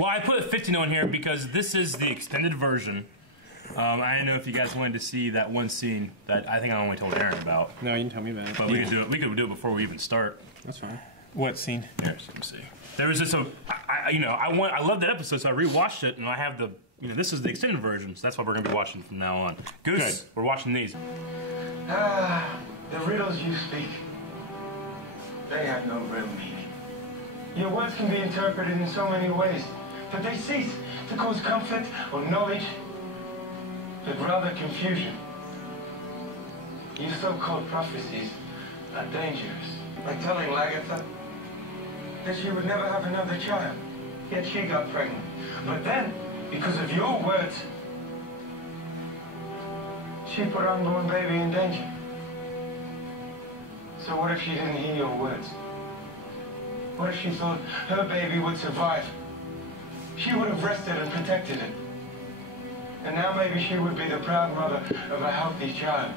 Well, I put 15 on here because this is the extended version. I didn't know if you guys wanted to see that one scene that I think I only told Aaron about. No, you can tell me about it. But we could do it. We could do it before we even start. That's fine. What scene? Here, let me see. There was just I love that episode, so I rewatched it, and I have the, this is the extended version, so that's what we're gonna be watching from now on. Goose, we're watching these. The riddles you speak, they have no real meaning. Your words can be interpreted in so many ways, but they cease to cause comfort or knowledge, but rather confusion. Your so-called prophecies are dangerous. Like telling Lagatha that she would never have another child, yet she got pregnant. But then, because of your words, she put her unborn baby in danger. So what if she didn't hear your words? What if she thought her baby would survive? She would have rested and protected it. And now maybe she would be the proud mother of a healthy child.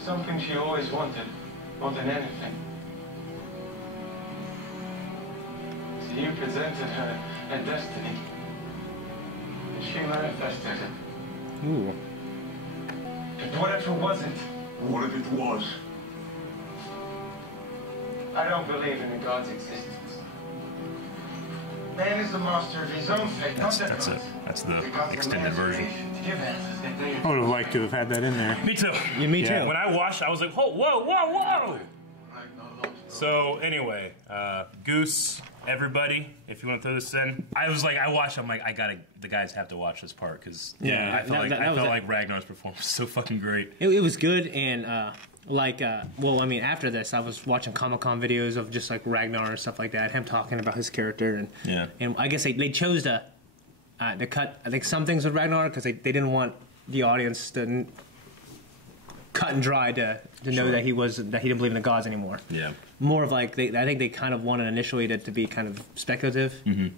Something she always wanted, more than anything. So you presented her a destiny. And she manifested it. Ooh. But what if it wasn't? What if it was? I don't believe in a God's existence. Man is the master of his own fate. That's it. That's the extended version. I would have liked to have had that in there. Me too. Yeah, me too. When I watched, I was like, whoa, whoa, whoa, whoa! So anyway, Goose, everybody, if you want to throw this in, I was like, I watched. I'm like, the guys have to watch this part because I felt like Ragnar's performance was so fucking great. It was good, and well, I mean, after this, I was watching Comic-Con videos of just like Ragnar and stuff like that, him talking about his character, and I guess they chose to cut, I think, some things with Ragnar because they didn't want the audience to cut and dry to know that he didn't believe in the gods anymore. Yeah. More of like I think they kind of wanted initially to be kind of speculative,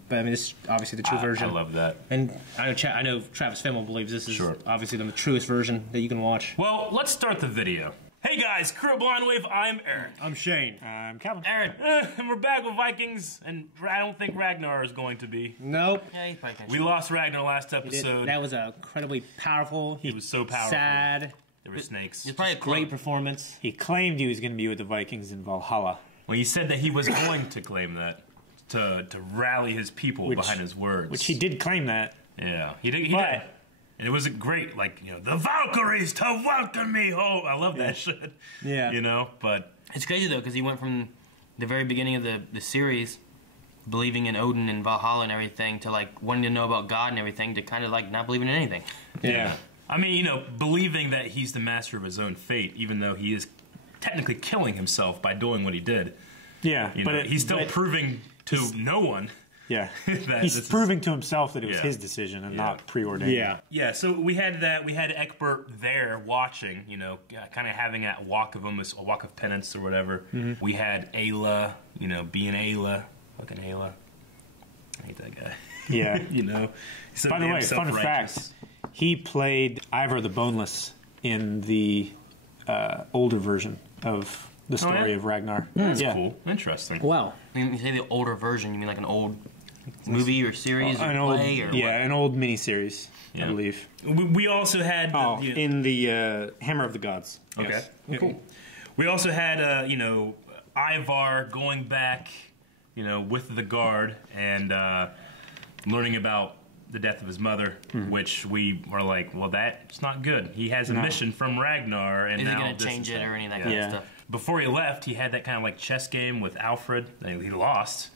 but I mean, this is obviously the true version. I love that, and I know Travis Fimmel believes this is obviously the truest version that you can watch. Well, let's start the video. Hey guys, Crew of Blind Wave, I'm Eric. I'm Shane. I'm Calvin. Aaron. And we're back with Vikings, and I don't think Ragnar is going to be. Nope. Yeah, we lost Ragnar last episode. That was incredibly powerful. He was so powerful. Sad. There were snakes. It's probably a great performance. He claimed he was going to be with the Vikings in Valhalla. Well, he said that he was going to claim that, to rally his people behind his words. Which he did claim that. Yeah, he did. And it was great, like, the Valkyries to welcome me home. I love that shit. Yeah. But it's crazy, though, because he went from the very beginning of the series, believing in Odin and Valhalla and everything, to, like, wanting to know about God and everything, to kind of, like, not believing in anything. Yeah. I mean, believing that he's the master of his own fate, even though he is technically killing himself by doing what he did. Yeah. But he's still proving to no one. Yeah, he's proving to himself that it was his decision and not preordained. Yeah. So we had that. We had Egbert there watching. Kind of having that walk of almost a walk of penance or whatever. We had Ayla. Being Ayla, fucking Ayla. I hate that guy. Yeah. So by the way, fun fact: he played Ivor the Boneless in the older version of the story of Ragnar. That's cool. Interesting. Wow. When you say the older version, you mean like an old movie or series or play? Or what? An old miniseries, I believe. We also had... in the Hammer of the Gods. Okay. Yes. Yeah, cool. We also had, Ivar going back, with the guard and learning about the death of his mother, which we were like, well, that's not good. He has a mission from Ragnar, and is now he going to change it or any of that kind of stuff? Before he left, he had that kind of like chess game with Alfred. He lost,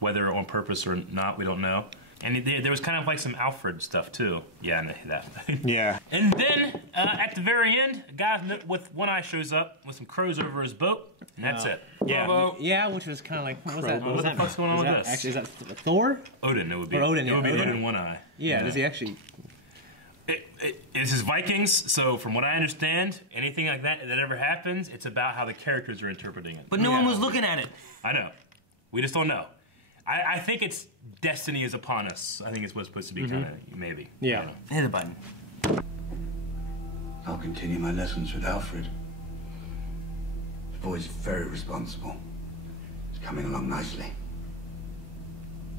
whether on purpose or not, we don't know. And there was kind of like some Alfred stuff too. Yeah, that. Yeah. And then at the very end, a guy with one eye shows up with some crows over his boat, and that's it. Yeah, which was kind of like, what was that? What the fuck's going on with this? Actually, is that Thor? Odin. It would be. Odin. It would be Odin one eye. Yeah. Does he actually? This is Vikings, so from what I understand, anything like that ever happens, it's about how the characters are interpreting it. But no one was looking at it. I know. We just don't know. I think it's destiny is upon us. I think it's what's supposed to be kind of, maybe. Yeah. Hit a button. I'll continue my lessons with Alfred. The boy's very responsible. He's coming along nicely.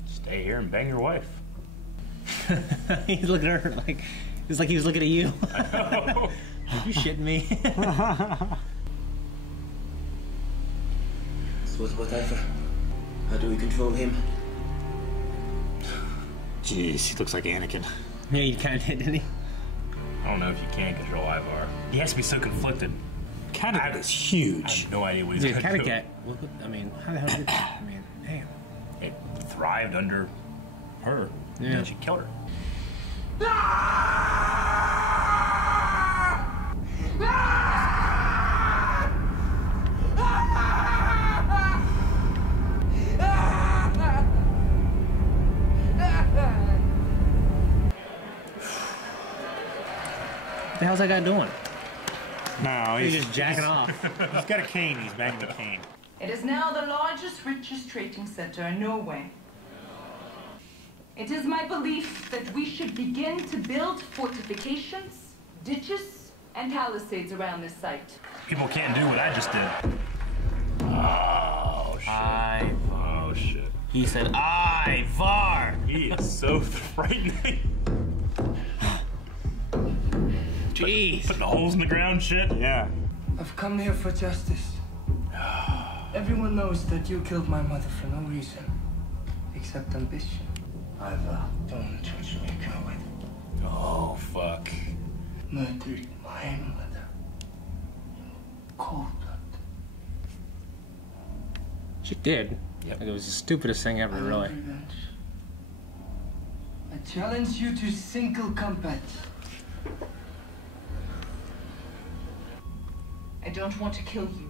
Just Stay here and bang your wife. He's looking at her like it's like he was looking at you. Oh. Are you shitting me? So what about Ivor? How do we control him? Jeez, he looks like Anakin. Yeah, you kind of did, didn't he? I don't know if you can control Ivar. He has to be so conflicted. Cattegat is I huge. have no idea what he's Dude, going to do. Cattegat. I mean, how the hell did that? I mean, damn. It thrived under her. Yeah. And she killed her. What the hell's that guy doing? No, He's just jacking off. He's got a cane. He's banging the cane. It is now the largest, richest trading center in Norway. It is my belief that we should begin to build fortifications, ditches, and palisades around this site. People can't do what I just did. Oh, shit. Oh, shit. He said, Ivar! He is so frightening. Jeez. Putting the holes in the ground shit. Yeah. I've come here for justice. Everyone knows that you killed my mother for no reason, except ambition. Ivor. Don't touch me, coward. Oh, fuck. Murdered my mother. Cold blood. She did. Yep. Like, it was the stupidest thing ever, really. Revenge. I challenge you to single combat. I don't want to kill you.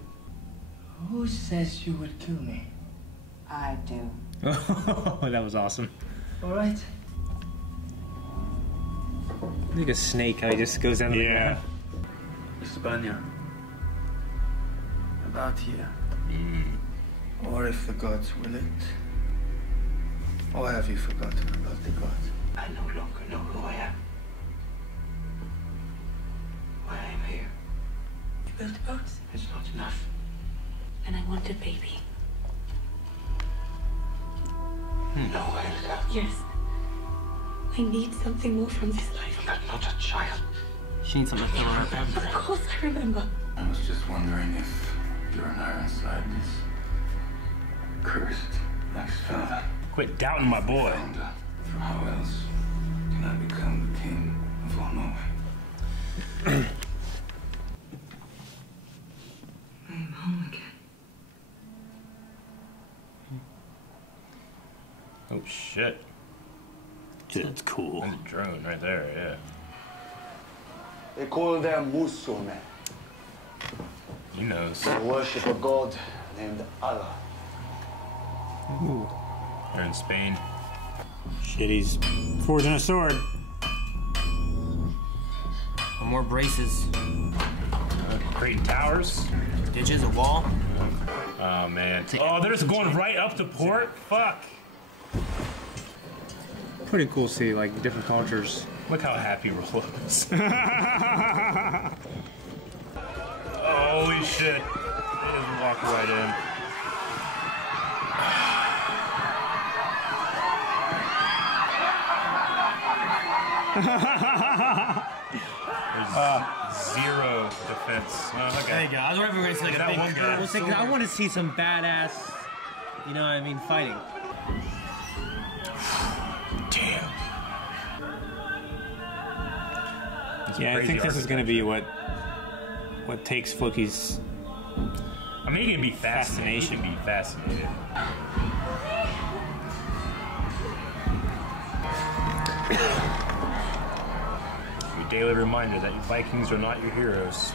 Who says you would kill me? I do. That was awesome. All right. Like a snake, how he just goes down to the ground. Spania. About here. Or if the gods will it. Or have you forgotten about the gods? I no longer know who I am. Why I am here. You built boats, It's not enough. and I want a baby. No, Helga. Yes. I need something more from this life. But not a child. She needs something to fill her up. Of course I remember. I was just wondering if your Ironside is cursed like Svelda. Quit doubting my boy. For how else can I become the king of all Norway? I am home again. Oh, shit. That's cool. That's a drone right there, yeah. They call them Musume. He knows. They worship a god named Allah. They're in Spain. Shit, he's forging a sword. More braces. Creating towers. Ditches, a wall. Oh, man. Oh, they're just going right up to port? Fuck. Pretty cool to see, like, different cultures. Look how happy Rollo is. Holy shit. They just walk right in. There's zero defense. Oh, okay. There you go. I was wondering if we were going to see like a That big one guy. I was thinking, I want to see some badass, you know what I mean, fighting. Damn. Yeah, I think this is going to be what takes Floki's. I mean, he can be fascinated. He can be fascinated. Your daily reminder that you Vikings are not your heroes.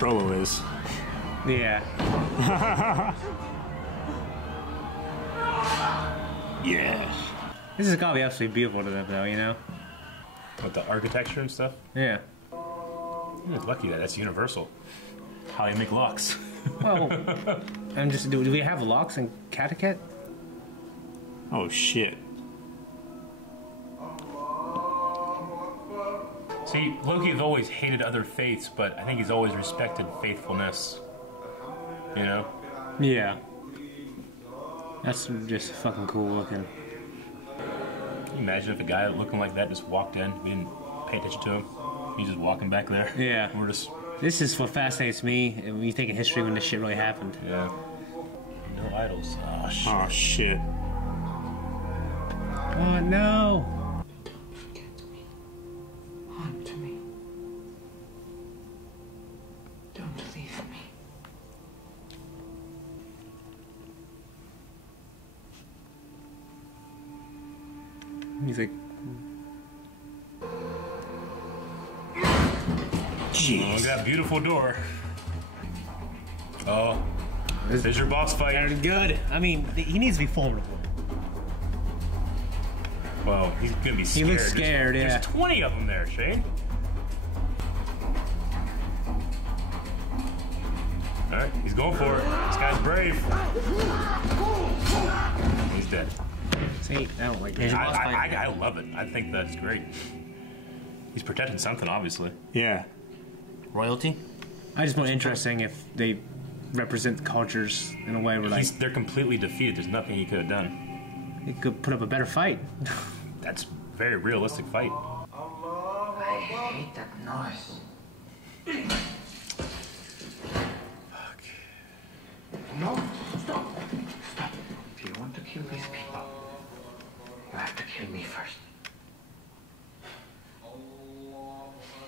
Rollo is. Yeah. Yeah. This has got to be absolutely beautiful to them, though, you know? With the architecture and stuff. Yeah. You're lucky that's universal. How do you make locks? Well, I'm just. Do we have locks in Cattegat? Oh shit. See, Loki has always hated other faiths, but I think he's always respected faithfulness. You know? Yeah. That's just fucking cool looking. you imagine if a guy looking like that just walked in, we didn't pay attention to him? He's just walking back there. Yeah. We're just... This is what fascinates me when you think of history when this shit really happened. Yeah. No idols. Oh, shit. Oh, shit. Oh, no. Don't forget me. Haunt me. Don't leave me. He's like... Jeez. Oh, that beautiful door. Oh. There's your boss fight. Good. I mean, he needs to be formidable. Well, he's gonna be scared. He looks scared, yeah. There's 20 of them there, Shane. Alright, he's going for it. This guy's brave. He's dead. See, I don't like that. I love it. I think that's great. He's protecting something, obviously. Yeah. Royalty? I just find it interesting if they represent the cultures in a way where, like... They're completely defeated. There's nothing he could have done. He could put up a better fight. That's a very realistic fight. I hate that noise. Fuck. No, stop. Stop. If you want to kill these people, you have to kill me first.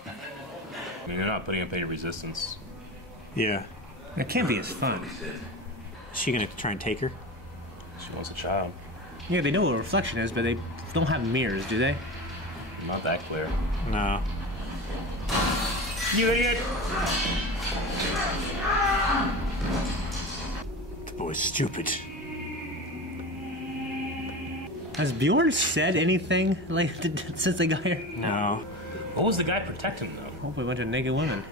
I mean, they're not putting up any resistance. Yeah. It can't be as fun. Is she gonna try and take her? She wants a child. Yeah, they know what a reflection is, but they don't have mirrors, do they? Not that clear. No. You idiot! The boy's stupid. Has Bjorn said anything like since they got here? No. What was the guy protecting, though? Hopefully a bunch of naked women.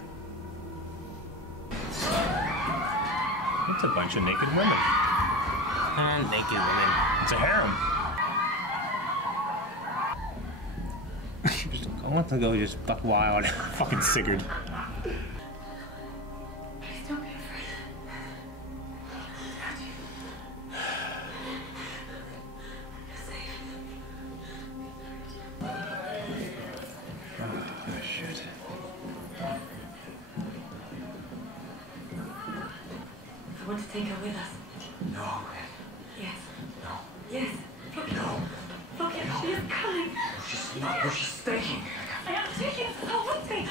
It's a bunch of naked women. Naked women. It's a harem. I want to go just buck wild. Fucking Sigurd. Please don't be afraid. You're safe. Oh, shit. I want to take her with us. No. Yes. No. Yes. Look. No. Look, she is coming. She's not where she's staying. I am taking her with me.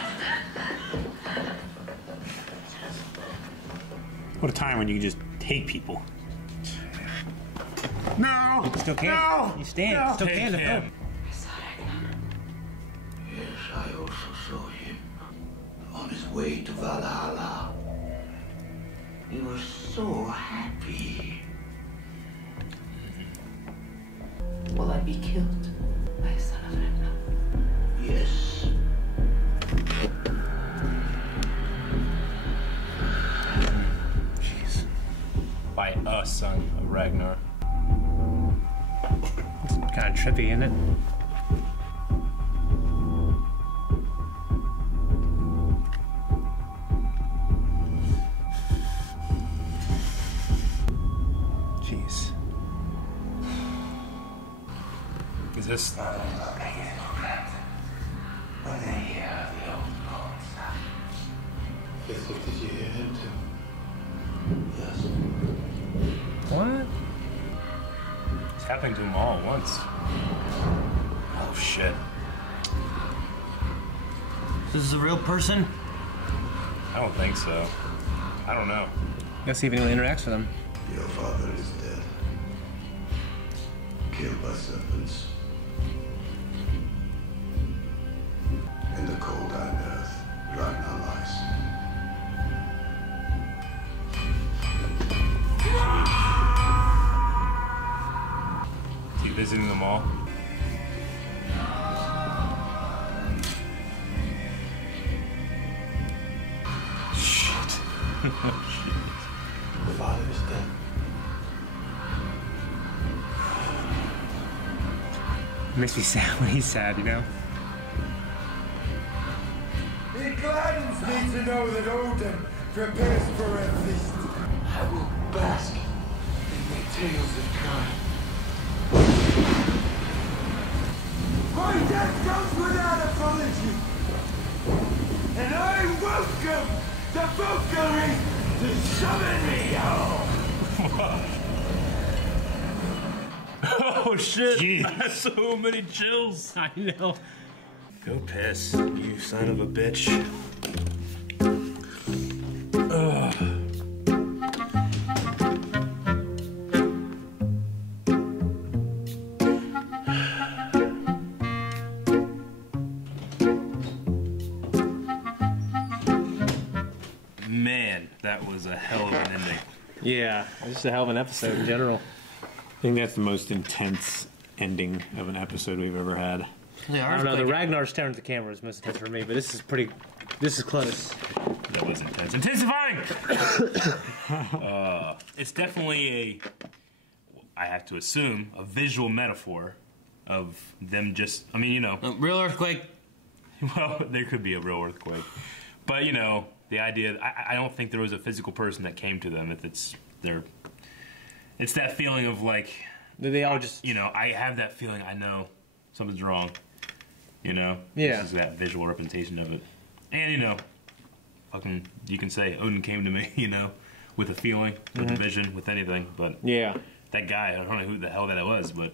What a time when you can just take people. No! You still can't. No! You stand. No! Still can. Take him. I saw Ragnar. Yes, I also saw him on his way to Valhalla. He was so happy. Will I be killed by a son of Ragnar? Yes. Jeez. By a son of Ragnar. It's kind of trippy, isn't it? Jeez. Is this... When they hear the old gods. Did you hear him too? Yes. What? It's happening to them all at once. Oh, shit. This is a real person? I don't think so. I don't know. Let's see if anyone interacts with them. Your father is dead. Killed by serpents. In the cold iron earth, Ragnar lies. Is he visiting them all? Shit. Your father is dead. It makes me sad when he's sad, you know? It gladdens me to know that Odin prepares for a feast. I will bask in the tales of crime. That goes without apology. And I welcome the Valkyrie to summon me home. Oh shit! Jeez. I have so many chills. I know. Go piss, you son of a bitch. Ugh. Man, that was a hell of an ending. Yeah, it's just a hell of an episode in general. I think that's the most intense ending of an episode we've ever had. I don't know, the Ragnar staring at the camera is most intense for me, but this is close. That was intense. Intensifying! It's definitely I have to assume, a visual metaphor of them just, I mean, you know. A real earthquake. Well, there could be a real earthquake. But, you know, the idea, I don't think there was a physical person that came to them. If it's that feeling of like, they all just, you know, I have that feeling, I know something's wrong. You know? Yeah. This is that visual representation of it. And, you know, fucking, you can say Odin came to me, you know, with a feeling, with a vision, with anything. But yeah, that guy, I don't know who the hell that was, but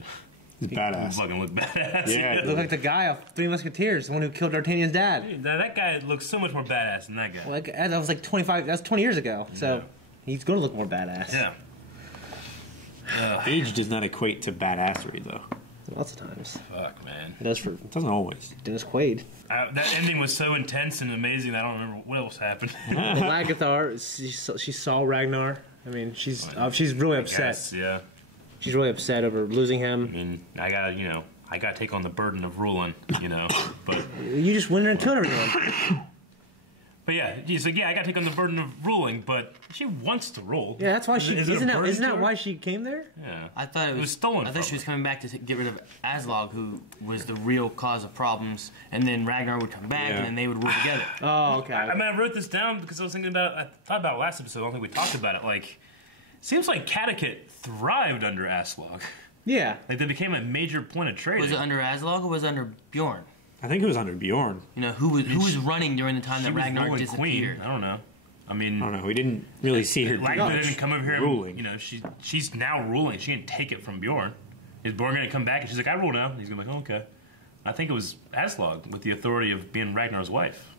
he's badass. He fucking looked badass. Yeah, looked like the guy of Three Musketeers, the one who killed D'Artagnan's dad. Dude, that guy looks so much more badass than that guy. Well, that was like 25, that's 20 years ago, so he's going to look more badass. Yeah. Age does not equate to badassery, though. Lots of times. Fuck, man. It does for... It doesn't always. Dennis Quaid. That ending was so intense and amazing that I don't remember what else happened. Lagathar, she saw Ragnar. I mean, she's really upset. Guess, yeah. She's really upset over losing him. I mean, I gotta take on the burden of ruling, you know. But you just went in and killed everyone. But yeah, he's like, I gotta take on the burden of ruling, but she wants to rule. Yeah, that's why she. Isn't that why she came there? Yeah. I thought it was stolen. I thought she was coming back to get rid of Aslog, who was the real cause of problems, and then Ragnar would come back, and then they would rule together. Oh, okay. I mean, I wrote this down because I was thinking about. I thought about it last episode. I don't think we talked about it. Like, seems like Catechit thrived under Aslog. Yeah. Like they became a major point of trading. Was it under Aslog or was it under Bjorn? I think it was under Bjorn. You know, who was running during the time that Ragnar disappeared? Queen. I don't know. I mean, I don't know. We didn't really see her. Ragnar didn't come over here ruling. And, you know, she's now ruling. She didn't take it from Bjorn. Is Bjorn going to come back and she's like, I rule now? And he's going to be like, oh, okay. I think it was Aslog with the authority of being Ragnar's wife.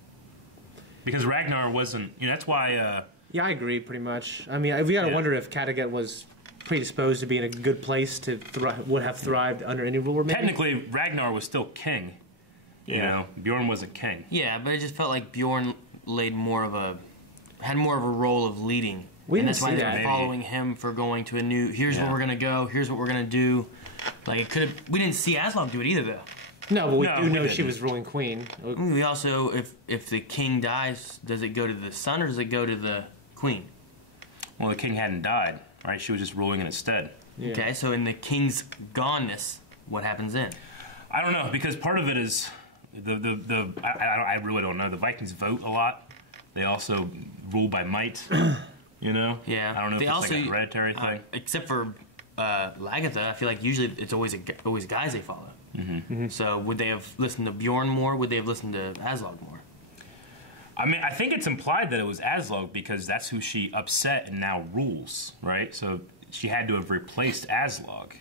Because Ragnar wasn't, you know, that's why... yeah, I agree pretty much. I mean, we got to wonder if Kattegat was predisposed to be in a good place to would have thrived under any ruler. Maybe? Technically, Ragnar was still king. You know, Bjorn wasn't king. Yeah, but it just felt like Bjorn had more of a role of leading. And that's why they were following him for going to a new, here's where we're going to go, here's what we're going to do. Like, it could have, we didn't see Aslog do it either, though. No, but we do know she was ruling queen. We also, if the king dies, does it go to the son or does it go to the queen? Well, the king hadn't died, right? She was just ruling in his stead. Yeah. Okay, so in the king's goneness, what happens then? I don't know, because part of it is... I really don't know. The Vikings vote a lot. They also rule by might. You know. Yeah. I don't know if it's like a hereditary thing. Except for Lagatha, I feel like usually it's always guys they follow. Mm-hmm. So would they have listened to Bjorn more? Would they have listened to Aslog more? I mean, I think it's implied that it was Aslog because that's who she upset and now rules, right? So she had to have replaced Aslog.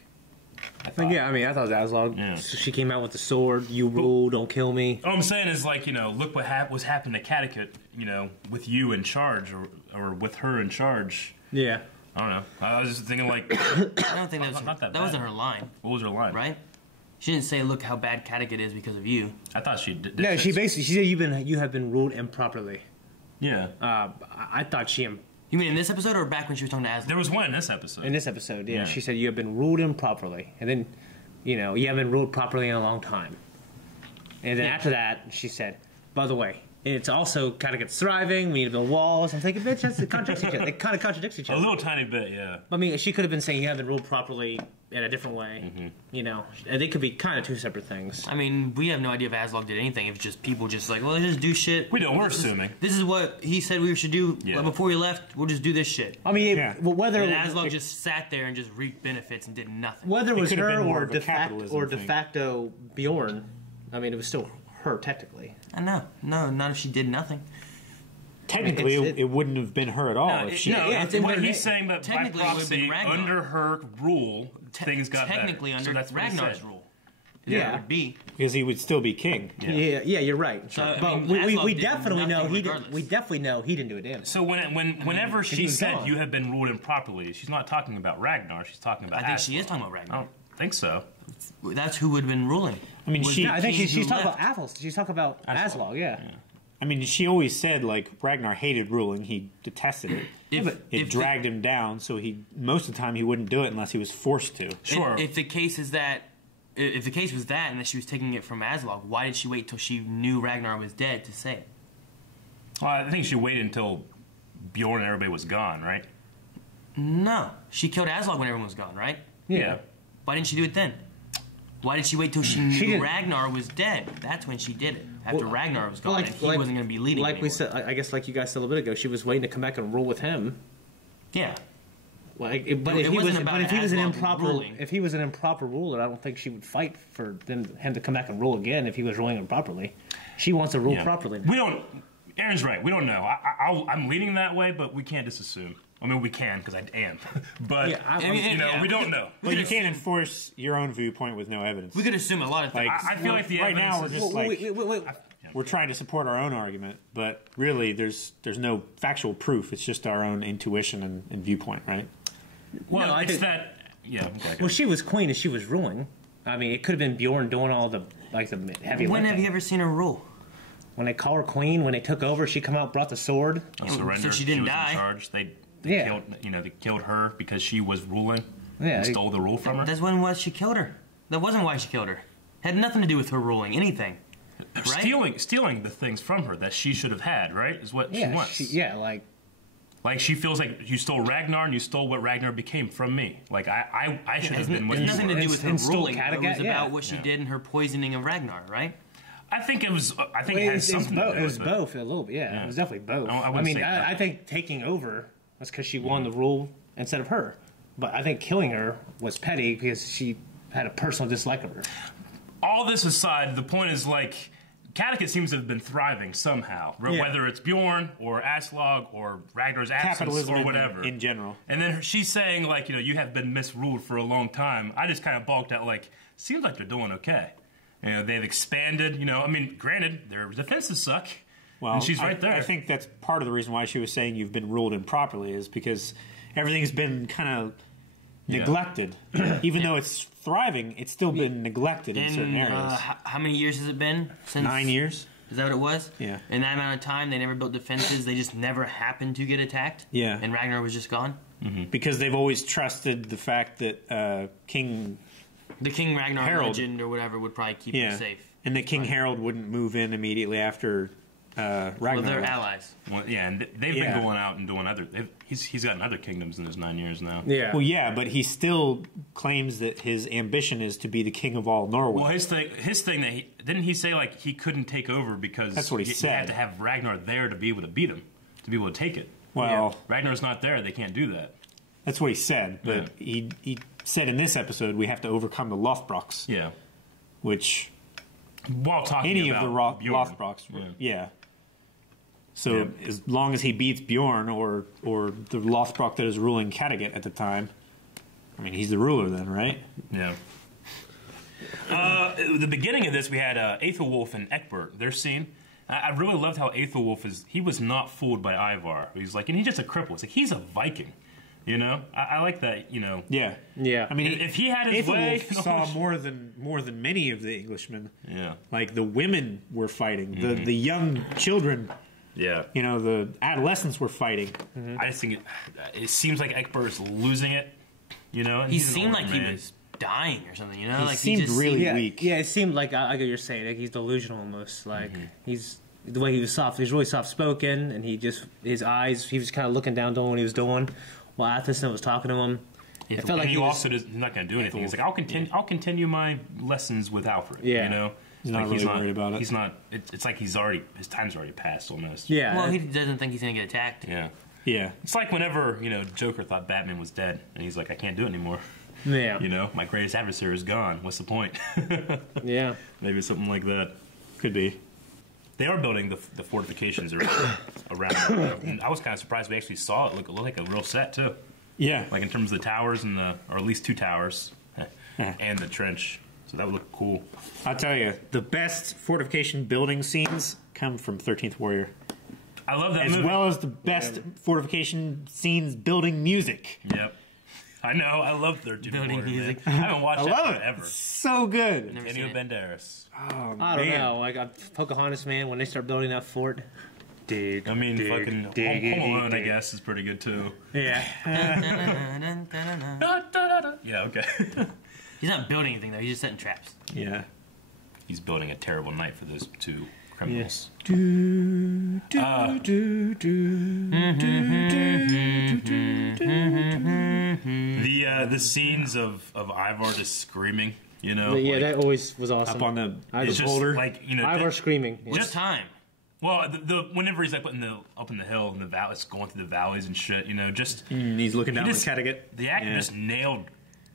Yeah, I mean, I thought it was Aslog. Yeah. So she came out with the sword. You rule, don't kill me. All I'm saying is, like, you know, look what was happening to Catechit, you know, with you in charge or with her in charge. Yeah. I don't know. I was just thinking, like, I don't think that wasn't her line. What was her line? Right? She didn't say, "Look how bad Catechit is because of you." I thought she did. No, she said you have been ruled improperly. Yeah. I thought she. You mean in this episode or back when she was talking to Aslog? There was one in this episode. In this episode, yeah. She said you have been ruled improperly, and then, you know, you haven't been ruled properly in a long time. And then after that, she said, by the way, it's also kind of gets thriving. We need to build walls. I'm thinking, bitch, it kind of contradicts each other. A little tiny bit, yeah. I mean, she could have been saying you haven't ruled properly in a different way. Mm-hmm. You know, they could be kind of two separate things. I mean, we have no idea if Aslog did anything. If just people just like, well, just do shit. We don't. We're assuming. This is what he said we should do before we left. We'll just do this shit. I mean, whether Aslog just sat there and just reaped benefits and did nothing. Whether it was her or de facto Bjorn. I mean, it was still her technically. I know. No, not if she did nothing. Technically, it wouldn't have been her at all. No, if she, what he's saying that by proxy, under her rule, things got technically better. Under so Ragnar's rule. Yeah, it would be because he would still be king. Yeah, you're right. So, but I mean, we definitely know he regardless. we definitely know he didn't do it damage. So whenever she said gone. you have been ruled improperly, she's not talking about Ragnar. She's talking about. I think she is talking about Ragnar. I don't think so. That's who would have been ruling. I mean, I think she's talking left. about Athos. She's talking about Aslog. Yeah. I mean, she always said like Ragnar hated ruling; he detested it. It dragged him down, so most of the time he wouldn't do it unless he was forced to. Sure. If the case is that, if the case was that, and that she was taking it from Aslog, why did she wait till she knew Ragnar was dead to say it? Well, I think she waited until Bjorn and everybody was gone, right? No, she killed Aslog when everyone was gone, right? Yeah. Why didn't she do it then? Why did she wait till she knew Ragnar was dead? That's when she did it. After Ragnar was gone, and he wasn't going to be leading Like anymore. we said, I guess, like you guys said a little bit ago, she was waiting to come back and rule with him. Yeah. But if he was an improper ruler, I don't think she would fight for him to come back and rule again if he was ruling improperly. She wants to rule properly. We don't. Aaron's right. We don't know. I'm leaning that way, but we can't just assume. I mean, we can because I am, but we don't know. Well, you can't enforce your own viewpoint with no evidence. We could assume a lot of things. I feel like the right now we're evidence just we're trying to support our own argument, but really there's no factual proof. It's just our own intuition and viewpoint, right? Well, No, it's that. Yeah. Okay, well, she was queen and she was ruling. I mean, it could have been Bjorn doing all the heavy. When have you ever seen her rule? When they call her queen, when they took over, she come out, brought the sword. Surrender. So she didn't was die. In charge. They killed. They killed her because she was ruling. Yeah, and stole the rule from her. That's when she killed her. That wasn't why she killed her. Had nothing to do with her ruling anything. Right? Stealing the things from her that she should have had. Right? Is what she wants. Like she feels like you stole Ragnar and you stole what Ragnar became from me. Like I should have been what you were. It has nothing to do with her ruling. It was yeah. about what she did and her poisoning of Ragnar, right? I think it was. I think it had something to do with it. It was both a little bit. Yeah, it was definitely both. I think taking over was because she won the rule instead of her. But I think killing her was petty because she had a personal dislike of her. All this aside, the point is like Catechus seems to have been thriving somehow, whether it's Bjorn or Aslog or Ragnar's absence capitalism or whatever in general. And then she's saying like, you have been misruled for a long time. I just kind of balked at like, seems like they're doing okay. They've expanded. I mean, granted, their defenses suck. Well, and she's right there. I think that's part of the reason why she was saying you've been ruled improperly is because everything's been kind of neglected. Even though it's thriving, it's still been neglected in certain areas. How many years has it been? Since 9 years. Is that what it was? Yeah. In that amount of time, they never built defenses. They just never happened to get attacked. Yeah. And Ragnar was just gone. Mm-hmm. Because they've always trusted the fact that the King Ragnar Harold, legend or whatever would probably keep them safe. And that King Harold wouldn't move in immediately after Ragnar. Well, they're allies. Well, and they've been going out and doing other. He's gotten other kingdoms in his 9 years now. Yeah. Well, yeah, but he still claims that his ambition is to be the king of all Norway. Well, his thing that didn't he say like he couldn't take over because that's what he said. You had to have Ragnar there to be able to beat him, to be able to take it. Well, Ragnar's not there; they can't do that. That's what he said, but he said in this episode we have to overcome the Lothbroks. Yeah. Which while talking any about of the Lothbroks, So as long as he beats Bjorn or the Lothbrok that is ruling Kattegat at the time, I mean, he's the ruler then, right? Yeah. The beginning of this, we had Aethelwulf and Egbert. Their scene. I really loved how Aethelwulf he was not fooled by Ivar. He's like, and he's just a cripple. It's like, he's a Viking. I like that. Yeah. I mean, if he had his way, saw more than many of the Englishmen. Yeah. Like the women were fighting, the young children. Yeah. The adolescents were fighting. Mm-hmm. I just think it seems like Egbert's losing it. And he seemed like he was dying or something. He like seemed he just really weak. Yeah, it seemed like I get what you're saying. Like he's delusional almost. Like he's the way he was soft. He's really soft spoken, and his eyes. He was kind of looking down, doing what he was doing, while Athelstan was talking to him. It felt like he also he's not going to do anything. He's like, I'll continue my lessons with Alfred. Yeah. He's not really worried about it. He's not. It's like his time's already passed almost. Yeah. Well, he doesn't think he's going to get attacked. Yeah. Yeah. It's like whenever Joker thought Batman was dead, and he's like, I can't do it anymore. Yeah. You know, my greatest adversary is gone. What's the point? Yeah. Maybe something like that. Could be. They are building the fortifications around and I was kind of surprised we actually saw it look like a real set, too. Yeah. Like in terms of the towers and or at least 2 towers and the trench. So that would look cool. I'll tell you, the best fortification building scenes come from 13th Warrior. I love that as movie. well as the best fortification scenes building music. Yep. I know. I love 13th Building Warrior, music. man. I haven't watched that love it. forever. So good. Antonio Banderas. Oh, I don't know. Like Pocahontas, man, when they start building that fort. Dig. I mean, fucking Home Alone, I guess, is pretty good too. Yeah. Yeah. Okay. He's not building anything though. He's just setting traps. Yeah. He's building a terrible night for those 2 criminals. The scenes of Ivar just screaming, you know. Yeah, like, that always was awesome. Up on the it's just boulder. like, you know, Ivar screaming. What time? Well, whenever he's like up in the hill in the valleys, going through the valleys and shit, you know, just he's looking down on Kattegat. The actor just nailed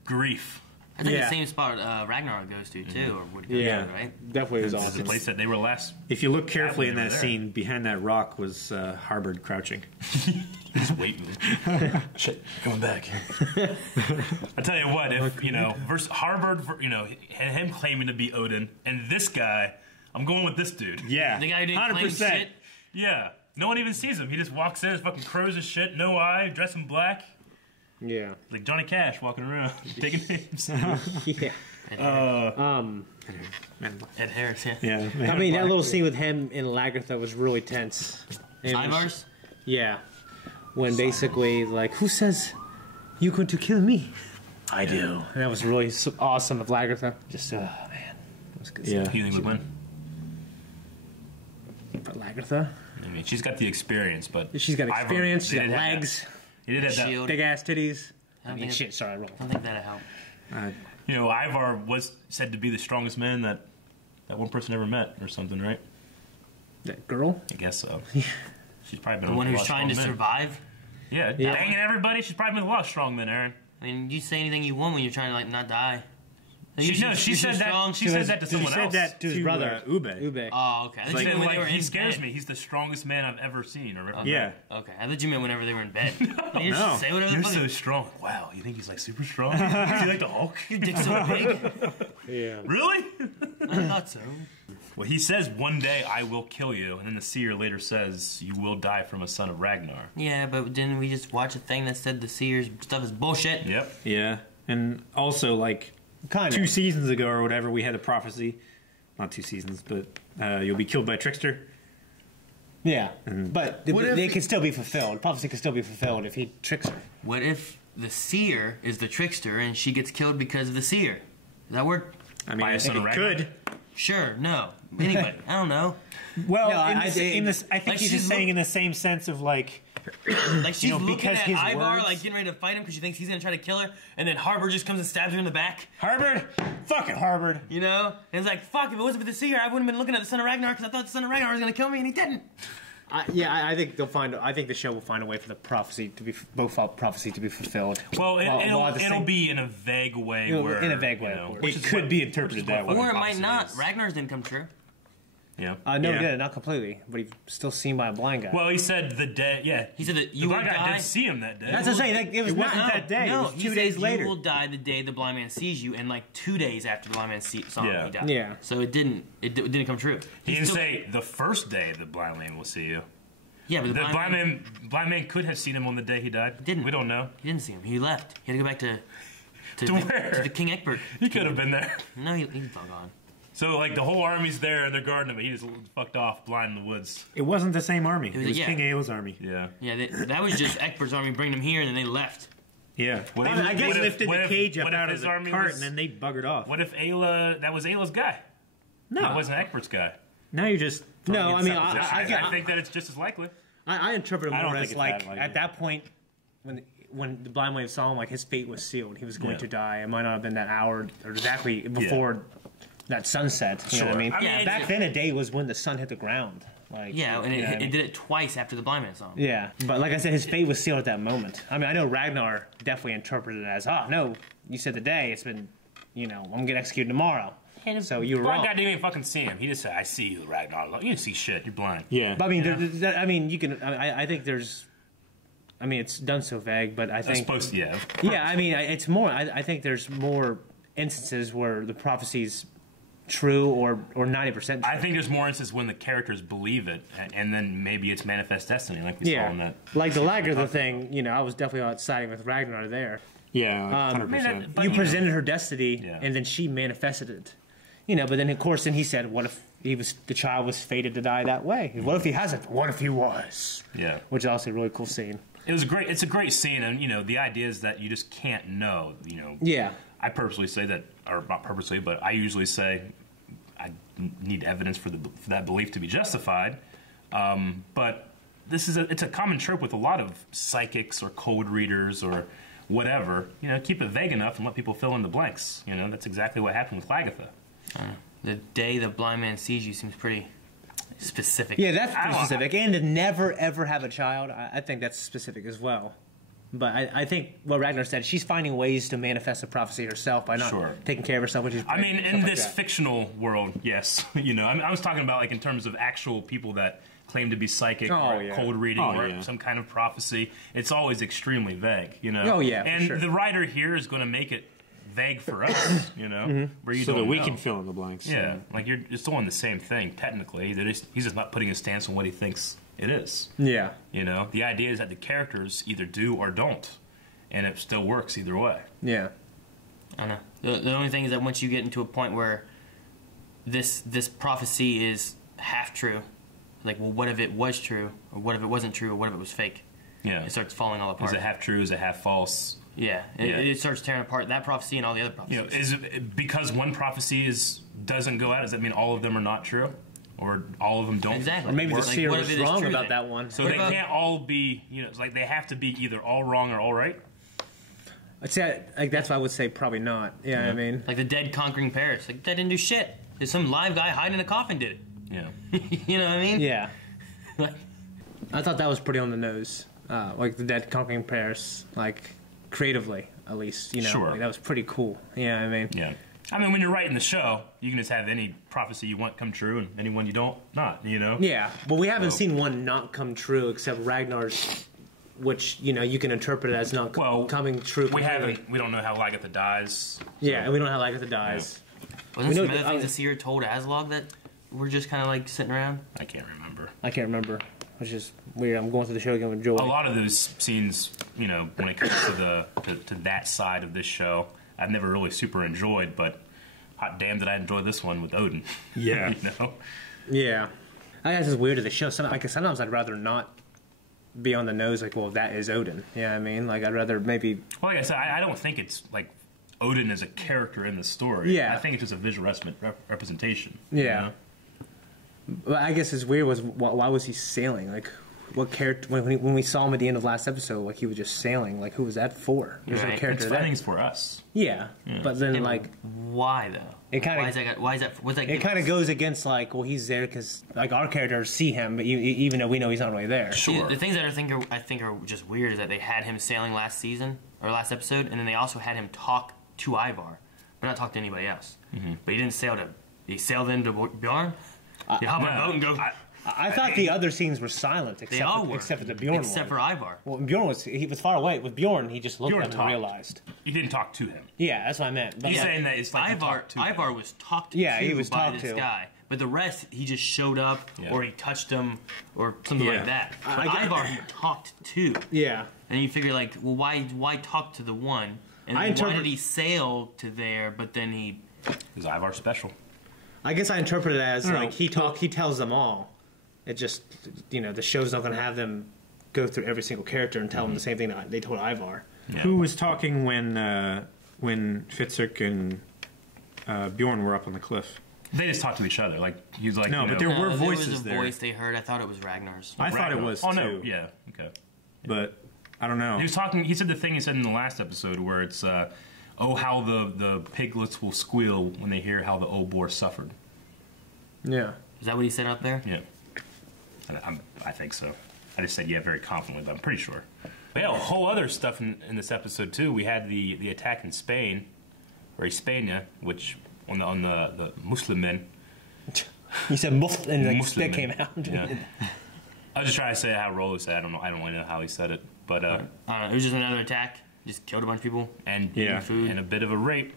grief. I think the same spot Ragnar goes to too, or would go to, right? Definitely was It's awesome. the place that they were last. If you look carefully in They were that there. scene, behind that rock was Harbord crouching. Just waiting. Shit, coming back. I tell you what, if you know, versus Harvard, you know, and him claiming to be Odin, and this guy, I'm going with this dude. Yeah, The guy who didn't claim shit. Yeah, no one even sees him. He just walks in, fucking crows his shit, no eye, dressed in black, Yeah. like Johnny Cash walking around, taking names. Yeah. Ed Harris, yeah. Yeah. I mean, that little scene with him and Lagertha was really tense. It was- Ivar's? Yeah. When basically, like, who says you're going to kill me? I do. And that was really awesome of Lagertha. Just, man. That was good. Yeah. Who do you think would win? But Lagertha? I mean, she's got the experience, but She's got Ivar experience, she's got didn't have legs, that. He did have that. Shield. big ass titties. I don't I mean, think shit, sorry, wrong. I don't think that'd help. You know, Ivar was said to be the strongest man that one person ever met, or something, right? That girl? I guess so. She's probably been The one with a who's lot of trying to strong men. survive. Yeah, Yeah. banging everybody. She's probably been with a lot of strong men, Aaron. I mean, you say anything you want when you're trying to like not die. She said that. She said that to someone else. She said that to his brother, Ube. Ube. Oh, okay. I thought She you said, meant when they were he in scares bed. me. He's the strongest man I've ever seen or ever Yeah. met. Okay, I thought you meant whenever they were in bed. You No. just say whatever You're the fuck. so strong. Wow, you think he's like super strong? Is he like the Hulk? Your dick's so big. Yeah. Really? I thought so. Well, he says one day I will kill you, and then the seer later says you will die from a son of Ragnar. Yeah, but didn't we just watch a thing that said the seer's stuff is bullshit? Yep. Yeah. And also, like, Kind 2 of. seasons ago or whatever, we had a prophecy. Not 2 seasons, but you'll be killed by Trickster. Yeah. But they can still be fulfilled. Prophecy can still be fulfilled if he tricks her. What if the seer is the trickster and she gets killed because of the seer? Does that work? I mean, By a son of it Ragnar? could. Sure, no. Anybody. I don't know. Well, No, I I think like he's she's just saying in the same sense of, like, Like she's know, looking because at his Ivar, words- like getting ready to fight him because she thinks he's gonna try to kill her, and then Harbor just comes and stabs her in the back. Harbord! Fuck it, Harbord! You know? And it's like, fuck, if it wasn't for the seer, I wouldn't have been looking at the son of Ragnar because I thought the son of Ragnar was gonna kill me, and he didn't. I think they'll find. I think the show will find a way for the prophecy to be prophecy to be fulfilled. Well, While at the it'll same- be in a vague way. You know, where, in a vague way, you know, of course. which It is could what- be interpreted which is that what way. Or it might prophecy not. is. Ragnar's didn't come true. Yeah. No, Yeah. he didn't, not completely, but he's still seen by a blind guy. Well, he said the day. Yeah. He said that you the will blind guy die. did see him that day. That's what I'm saying. Like, it was wasn't not that day. No, it was he 2 said days later. you will die the day the blind man sees you, and like 2 days after the blind man saw him, Yeah. he died. Yeah. So it didn't come true. He didn't still- say the first day the blind man will see you. Yeah, but The blind man could have seen him on the day he died. Didn't. We don't know. He didn't see him. He left. He had to go back to where? to the King Egbert. He could have been there. No, he's all gone. So, like, the whole army's there and they're guarding him, but he just fucked off blind in the woods. It wasn't the same army. It was- was yeah. King Ao's army. Yeah. Yeah, that was just Egbert's army bringing him here, and then they left. Yeah. What if- I guess what if- lifted what the if- cage up what if out of his the army cart was- and then they buggered off. What if Ayla, that was Ayla's guy? No. That wasn't Egbert's guy. Now you're just... No, I mean, I think that it's just as likely. I interpret it I don't more think as it's like that likely. at that point when the blind wave saw him, like his fate was sealed. He was going Yeah. to die. It might not have been that hour or exactly before that sunset. You know what I Sure. mean? I mean, Back then, a day was when the sun hit the ground. Like, Yeah, and you know what I it mean? did it twice after the blind man saw him. Yeah, but like I said, his fate was sealed at that moment. I mean, I know Ragnar definitely interpreted it as, oh no, you said today, it's been, I'm going to get executed tomorrow. So you were blind wrong. guy didn't even fucking see him. He just said, "I see you, Ragnar." You didn't see shit. You're blind. Yeah. But I mean, you can. I think there's. I mean, it's done so vague, but I think. It's supposed to, yeah. Yeah, I mean, it's more. I think there's more instances where the prophecy's true or 90% true. I think there's more instances when the characters believe it, and then maybe it's manifest destiny, like we saw in that. Like the Lagertha thing, I was definitely siding with Ragnar there. Yeah, 100%. You presented her destiny, and then she manifested it. But then, of course, then he said, what if the child was fated to die that way? What if he hasn't? What if he was? Yeah. Which is also a really cool scene. It's a great scene, and, the idea is that you just can't know, Yeah. I purposely say that, or not purposely, but I usually say I need evidence for that belief to be justified. But it's a common trope with a lot of psychics or code readers or whatever. Keep it vague enough and let people fill in the blanks. That's exactly what happened with Lagertha. The day the blind man sees you seems pretty specific. Yeah, that's pretty specific. And to never, ever have a child, I think that's specific as well. But I think what Ragnar said, she's finding ways to manifest a prophecy herself by not taking care of herself, which is I mean, in this fictional world, yes. I was talking about like in terms of actual people that claim to be psychic or cold reading or some kind of prophecy. It's always extremely vague, Oh, yeah, and for sure. the writer here is going to make it vague for us, where you so don't that we know. can fill in the blanks. Yeah, like you're still on the same thing technically. He's just not putting his stance on what he thinks it is. Yeah. The idea is that the characters either do or don't, and it still works either way. Yeah. I know. The only thing is that once you get into a point where this prophecy is half true, like, well, what if it was true, or what if it wasn't true, or what if it was fake? Yeah. It starts falling all apart. Is it half true? Is it half false? Yeah. It starts tearing apart that prophecy and all the other prophecies. Is it because one prophecy doesn't go out? Does that mean all of them are not true, or all of them don't? Exactly. Or maybe the seer was wrong about that one. So they can't all be. It's like they have to be either all wrong or all right. I'd say that's why I would say probably not. Yeah, I mean, like the dead conquering Paris. Like, that didn't do shit. There's some live guy hiding in a coffin did it. Yeah. You know what I mean? Yeah. I thought that was pretty on the nose. Like the dead conquering Paris, like creatively at least. Sure. Like, that was pretty cool. Yeah, I mean. Yeah. I mean, when you're writing the show, you can just have any prophecy you want come true and anyone you don't not, Yeah, well, we haven't seen one not come true except Ragnar's, which, you can interpret it as not coming true completely. We don't know how Lagertha dies. So. Yeah, and we don't know how Lagertha dies. Yeah. Wasn't some other things the seer told Aslog that we're just kind of like sitting around? I can't remember. Which is weird. I'm going through the show again with Joy. A lot of those scenes, when it comes to to that side of this show, I've never really super enjoyed, but hot damn did I enjoy this one with Odin. Yeah. Yeah. I guess it's weird to the show. Sometimes I'd rather not be on the nose like, well, that is Odin. Yeah, I mean, like, I'd rather maybe... Well, like I said, I don't think it's like Odin is a character in the story. Yeah. I think it's just a visual representation. Yeah. But I guess it's weird was why was he sailing? Like, what character? When we saw him at the end of last episode, like he was just sailing. Like, who was that for? There's no character there. It's for us. Yeah, but then like, why though? It kind of why is that? What's that? It kind of goes against like, well, he's there because like our characters see him, but even though we know he's not really there. Sure. The things that I think are just weird is that they had him sailing last season or last episode, and then they also had him talk to Ivar, but not talk to anybody else. Mm-hmm. But he didn't sail to. He sailed into Bjorn. You hop on a boat and go. I thought the other scenes were silent, except for the Bjorn except for Ivar. Well, Bjorn was far away. With Bjorn, he just looked at him and realized. He didn't talk to him. Yeah, that's what I meant. He's saying that it's like Ivar was talked to he was by this guy. But the rest, he just showed up, or he touched him, or something like that. But Ivar he talked to. Yeah. And you figure, like, well, why talk to the one? And why did he sail to there, but then he... Is Ivar special? I guess I interpret it as, like, he tells them all. It just, the show's not going to have them go through every single character and tell them the same thing that they told Ivar. Yeah. Who was talking when Fitzek and Bjorn were up on the cliff? They just talked to each other. Like he was like, no, but there were voices there. Was a there. voice they heard. I thought it was Ragnar's. I thought it was too. Oh no, yeah, okay. But I don't know. He was talking. He said the thing he said in the last episode where it's, oh, how the piglets will squeal when they hear how the old boar suffered. Yeah. Is that what he said out there? Yeah. I think so. I just said yeah very confidently, but I'm pretty sure. We had a whole other stuff in this episode too. We had the attack in Spain, or España, which on the Muslim men. You said Muslim, and the spit came out. Yeah. I was just trying to say how Rolo said. I don't really know how he said it, but it was just another attack. Just killed a bunch of people and food and a bit of a rape.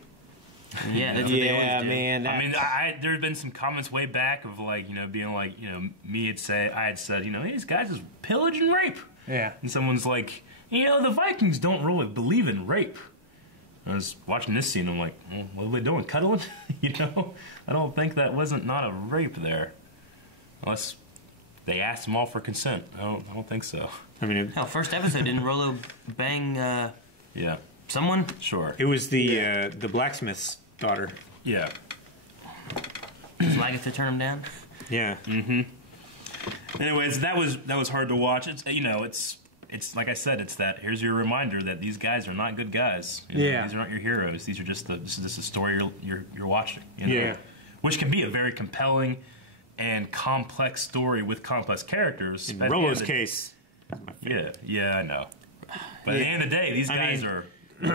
Yeah, that's what they always do. Man. I mean, there had been some comments way back of like, being like, I had said, these guys just pillage and rape. Yeah. And someone's like, the Vikings don't really believe in rape. I was watching this scene, I'm like, what are they doing, cuddling? I don't think that wasn't not a rape there, unless they asked them all for consent. I don't think so. I mean, first episode didn't Rolo bang? Yeah. Someone? Sure. It was the blacksmith's daughter. Yeah. Does Lagatha turn him down? Yeah. Mm-hmm. Anyways, that was hard to watch. It's like I said. It's that. Here's your reminder that these guys are not good guys. Yeah. These are not your heroes. These are just this is a story you're watching. Yeah. Which can be a very compelling and complex story with complex characters. In Rolo's case. Yeah, I know. But at the end of the day, these guys are.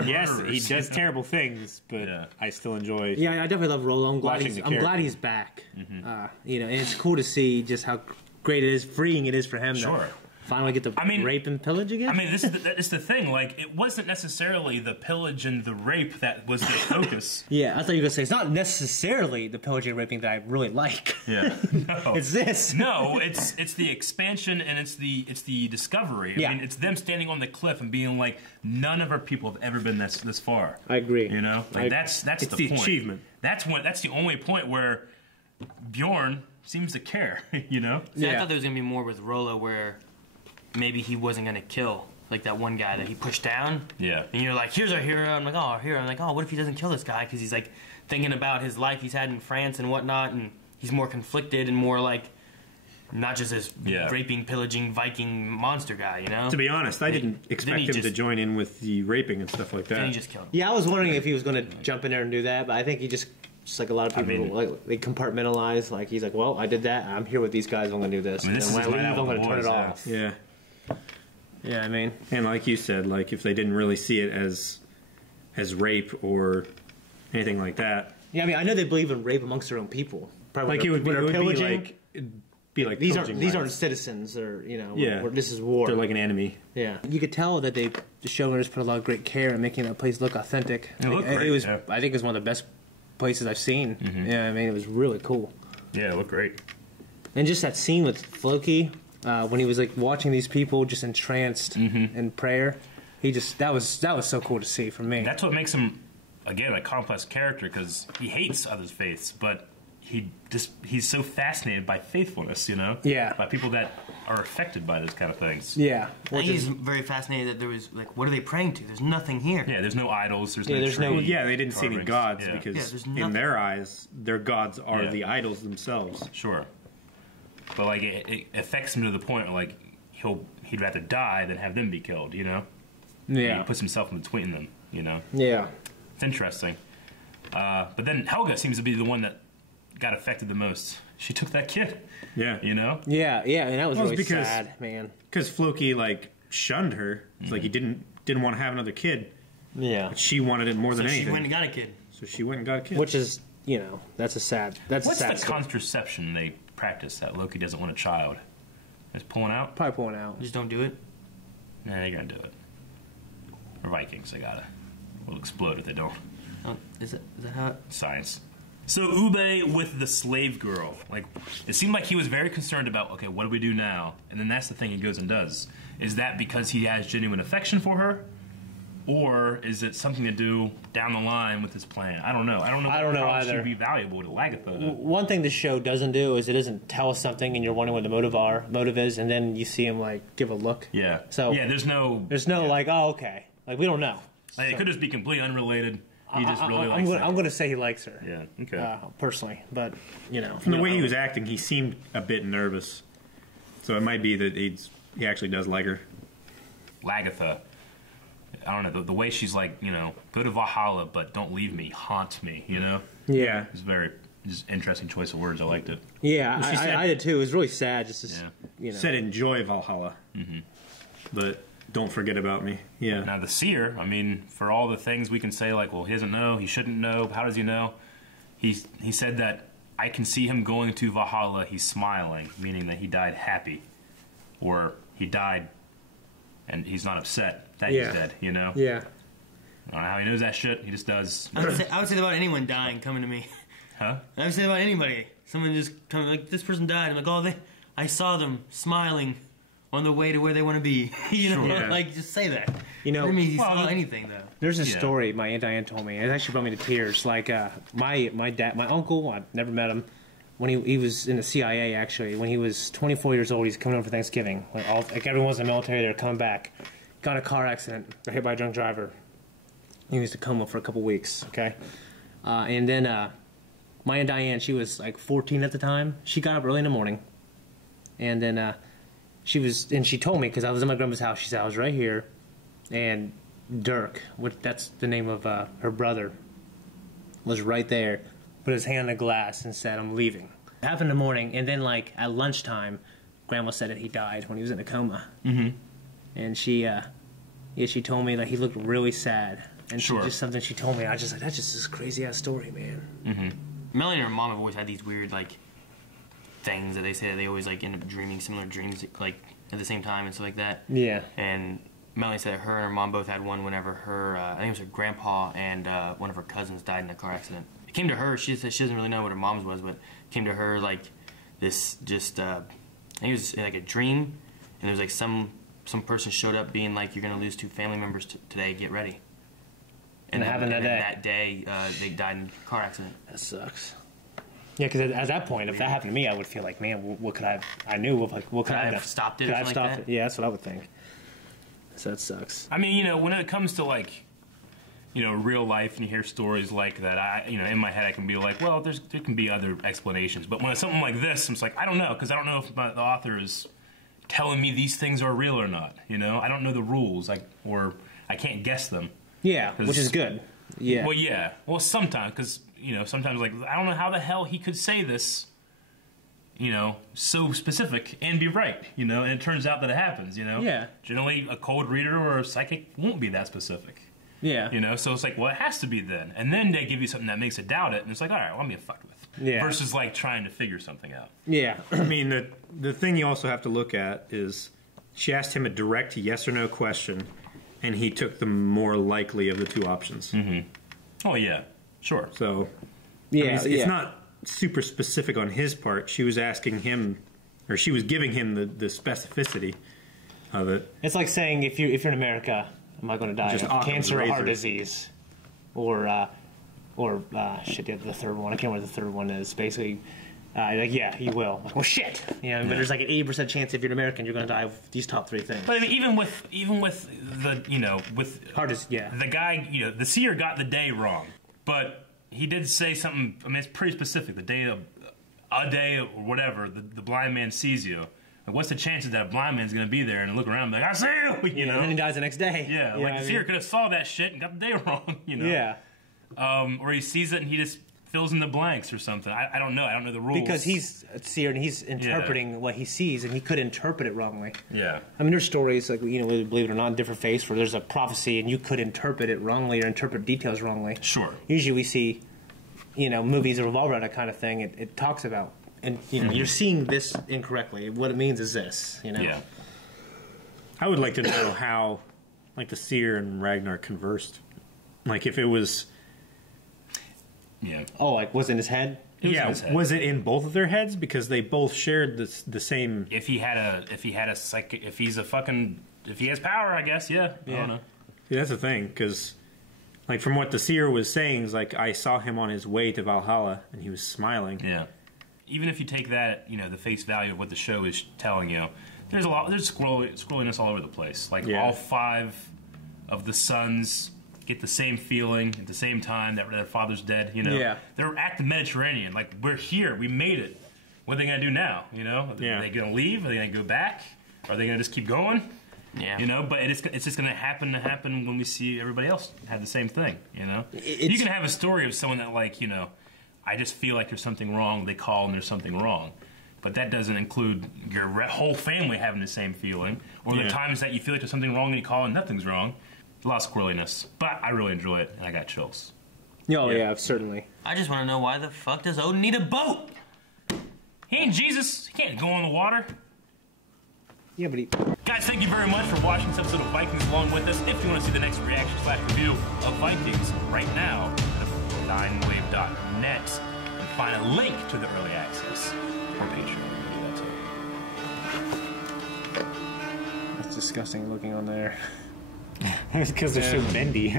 Yes, he does terrible things, but I still enjoy. Yeah, I definitely love Rolo. I'm glad he's back. Mm-hmm. And it's cool to see just how great it is, freeing it is for him. Sure. To finally get to rape and pillage again. I mean, this is the thing. Like, it wasn't necessarily the pillage and the rape that was the focus. Yeah, I thought you were gonna say it's not necessarily the pillaging and raping that I really like. Yeah, no, it's this. No, it's the expansion and it's the discovery. I mean, it's them standing on the cliff and being like, none of our people have ever been this far. I agree. That's it's the the point. Achievement. That's the only point where Bjorn seems to care. See, I thought there was gonna be more with Rolo where maybe he wasn't gonna kill like that one guy that he pushed down. Yeah. And you're like, here's our hero. I'm like, oh, our hero. I'm like, oh, what if he doesn't kill this guy? Because he's like thinking about his life he's had in France and whatnot, and he's more conflicted and more like not just this raping, pillaging Viking monster guy, To be honest, I didn't expect him to join in with the raping and stuff like that. Then he just killed him. Yeah, I was wondering if he was going to jump in there and do that, but I think he just like a lot of people, they compartmentalize. Like, he's like, well, I did that. I'm here with these guys. I'm going to do this. I mean, and when I leave, I'm going to turn it off. Yeah. Yeah, I mean. And like you said, like, if they didn't really see it as rape or anything like that. Yeah, I mean, I know they believe in rape amongst their own people. Probably like, it would be like these aren't citizens, or this is war. They're like an enemy. Yeah, you could tell that the showrunners put a lot of great care in making that place look authentic. It looked great. I think it was one of the best places I've seen. Mm-hmm. Yeah, I mean, it was really cool. Yeah, it looked great. And just that scene with Floki when he was like watching these people just entranced in prayer. That was so cool to see for me. That's what makes him, again, a complex character, because he hates others' faiths, but he's so fascinated by faithfulness, Yeah. by people that are affected by those kind of things. Yeah. I think he's very fascinated that there was, like, what are they praying to? There's nothing here. Yeah, there's no idols, there's there's no tree. Yeah, they didn't see any gods Yeah. because in their eyes, their gods are the idols themselves. Sure. But, like, it affects him to the point where, like, he'd rather die than have them be killed, Yeah. He puts himself in between them, Yeah. It's interesting. But then Helga seems to be the one that got affected the most. She took that kid. Yeah. Yeah, and that was really sad, man. Because Floki, like, shunned her. It's like he didn't want to have another kid. Yeah. But she wanted it more than anything. She went and got a kid. So she went and got a kid. Which is, that's a sad. What's the contraception they practice that Loki doesn't want a child? Just pulling out? Probably pulling out. Just don't do it. Nah, they're gonna do it. We're Vikings. They gotta. We'll explode if they don't. Oh, is that how? Science. So Ube with the slave girl, like, it seemed like he was very concerned about, okay, what do we do now? And then that's the thing he goes and does. Is that because he has genuine affection for her, or is it something to do down the line with his plan? I don't know. I don't know how either. It should be valuable to Lagatha. One thing this show doesn't do is it doesn't tell us something and you're wondering what the motive is, and then you see him like give a look. Yeah. So yeah, there's no like, oh, okay, like we don't know. Like, it could just be completely unrelated. He just really I'm likes her. I'm going to say he likes her. Yeah. Okay. Personally, but from the way he was acting, he seemed a bit nervous. So it might be that he actually does like her. Lagatha. I don't know, the way she's like, go to Valhalla, but don't leave me, haunt me, Yeah. It's just interesting choice of words. I liked it. Yeah, I did too. It was really sad. Just said enjoy Valhalla. Mm-hmm. But don't forget about me. Yeah. Now the seer, I mean, for all the things we can say, like, well, he doesn't know, he shouldn't know, how does he know? He said that I can see him going to Valhalla, he's smiling, meaning that he died happy. Or he died and he's not upset that he's dead, you know? Yeah. I don't know how he knows that shit, he just does. I would say that about anyone dying coming to me. Huh? I would say that about anybody. Someone just coming, like, this person died. I'm like, oh, I saw them smiling on the way to where they want to be. You know, like, just say that. You know, I mean, he saw anything, though. There's a story my Aunt Diane told me. It actually brought me to tears. Like, my dad, my uncle, I've never met him. When he was in the CIA, actually, when he was 24 years old, he's coming home for Thanksgiving. Like everyone's in the military, they're coming back. Got in a car accident, got hit by a drunk driver. He was in a coma for a couple weeks, okay? And then my Aunt Diane, she was like 14 at the time. She got up early in the morning. And then she told me, because I was in my grandma's house, she said, I was right here. And Dirk, that's the name of her brother, was right there. Put his hand on the glass and said, I'm leaving. It happened in the morning, and then like at lunchtime, Grandma said that he died when he was in a coma. Mm-hmm. And she told me that he looked really sad. And just something she told me, I just like, that's just this crazy ass story, man. Mm-hmm. Melanie and her mom have always had these weird like things that they say that they always like end up dreaming similar dreams like at the same time and stuff like that. Yeah. And Melanie said that her and her mom both had one whenever her I think it was her grandpa and one of her cousins died in a car accident. It came to her. She said she doesn't really know what her mom's was, but it came to her like this. Just I think it was like a dream, and there was like some person showed up being like, "You're gonna lose 2 family members today. Get ready." And that day, they died in a car accident. That sucks. Yeah, because at that point, if that happened to me, I would feel like, man, what could I have? I knew what could I have stopped it? Could I have stopped it? Yeah, that's what I would think. So that sucks. I mean, you know, when it comes to like, you know, real life, and you hear stories like that, in my head I can be like, well, there can be other explanations. But when it's something like this, I'm just like, I don't know, because I don't know if the author is telling me these things are real or not. You know, I don't know the rules, or I can't guess them. Yeah, which is good. Yeah. Well, yeah. Well, sometimes, because sometimes like I don't know how the hell he could say this, so specific and be right. And it turns out that it happens. Yeah. Generally, a cold reader or a psychic won't be that specific. Yeah. So it's like, well, it has to be then. And then they give you something that makes it doubt it, and it's like, all right, well, I'm being fucked with. Yeah. Versus, like, trying to figure something out. Yeah. I mean, the thing you also have to look at is she asked him a direct yes or no question, and he took the more likely of the 2 options. Mm-hmm. Oh, yeah. Sure. So, yeah, it's not super specific on his part. She was asking him, or she was giving him the specificity of it. It's like saying, if you're in America, am I going to die of cancer or heart disease? Or the third one. I can't remember what the third one is. Basically, yeah, you will. Like, well, shit. But there's like an 80% chance if you're an American, you're going to die of these top 3 things. But I mean, even with the with heart disease, the guy, the seer got the day wrong, but he did say something. I mean, it's pretty specific. The day a day or whatever, the blind man sees you. Like, what's the chances that a blind man's going to be there and look around and be like, I see you? And then he dies the next day. Yeah, like the seer could have saw that shit and got the day wrong. Yeah. Or he sees it and he just fills in the blanks or something. I don't know. I don't know the rules. Because he's a seer and he's interpreting what he sees, and he could interpret it wrongly. Yeah. I mean, there's stories, like, believe it or not, in different faiths where there's a prophecy and you could interpret it wrongly or interpret details wrongly. Sure. Usually we see, movies that revolve around that kind of thing. It talks about, and, you're seeing this incorrectly. What it means is this, Yeah. I would like to know how, like, the seer and Ragnar conversed. Like, if it was... Yeah. Oh, like, was it in his head? Was it in both of their heads? Because they both shared the same. If he has power, I guess. Yeah. I don't know. See, that's the thing, because, like, from what the seer was saying, is like, I saw him on his way to Valhalla, and he was smiling. Yeah. Even if you take that, the face value of what the show is telling you, there's scrolliness all over the place. Like, all 5 of the sons get the same feeling at the same time that their father's dead, Yeah. They're at the Mediterranean. Like, we're here. We made it. What are they going to do now, Are they going to leave? Are they going to go back? Are they going to just keep going? Yeah. But it's just going to happen when we see everybody else have the same thing, You can have a story of someone that, like, I just feel like there's something wrong. They call and there's something wrong. But that doesn't include your whole family having the same feeling, or the times that you feel like there's something wrong and you call and nothing's wrong. A lot of squirreliness, but I really enjoy it, and I got chills. Oh yeah, certainly. I just want to know, why the fuck does Odin need a boat? He ain't Jesus. He can't go on the water. Yeah, but Guys, thank you very much for watching this episode of Vikings along with us. If you want to see the next reaction/review of Vikings right now, go to 9wave.net and find a link to the early access or Patreon. That's disgusting looking on there. It's because they're so bendy.